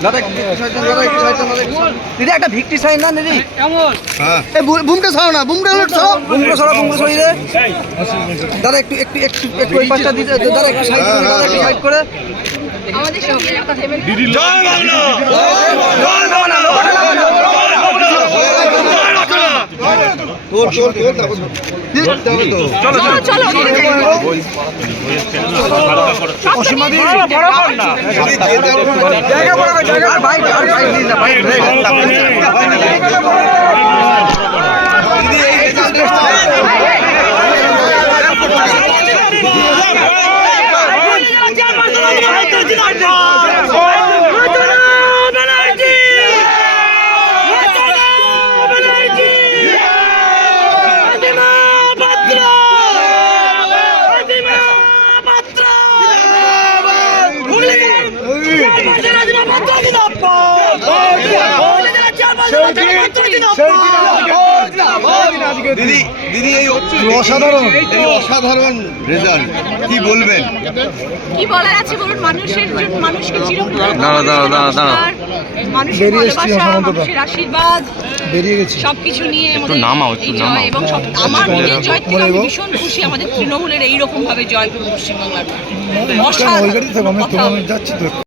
দাদা একটু ভিক্টি সাইন না দিদি? বু- বুমটা ছাড়ো না বুমটা হলো ছাড়ো বুমগুলো সরা বুমগুলো সরিয়ে দাদা একটু একটু একটু একটু ওই পাশটা দিতে দাদা একটু সাইড করে দাদা একটু সাইড জায়গা বড় জায়গা ভাই ভাই দিদি দিদি এই অসাধারণ এই অসাধারণ রেজাল্ট কি বলবেন কি বলার আছে বলুন মানুষের জন্য মানুষকে চিরকাল দাঁড়া, দাঁড়া, দাঁড়া, দাঁড়া। মানুষের ভালোবাসা মানুষের আশীর্বাদ বেরিয়ে গেছি সবকিছু নিয়ে আমাদের নামাও, একটু নামাও। এবং সব আমার নিজের জয় থেকে আমি ভীষণ খুশি আমাদের তৃণমূলের এইরকম ভাবে জয় করব পশ্চিমবাংলার অসাধারণ যাচ্ছি তো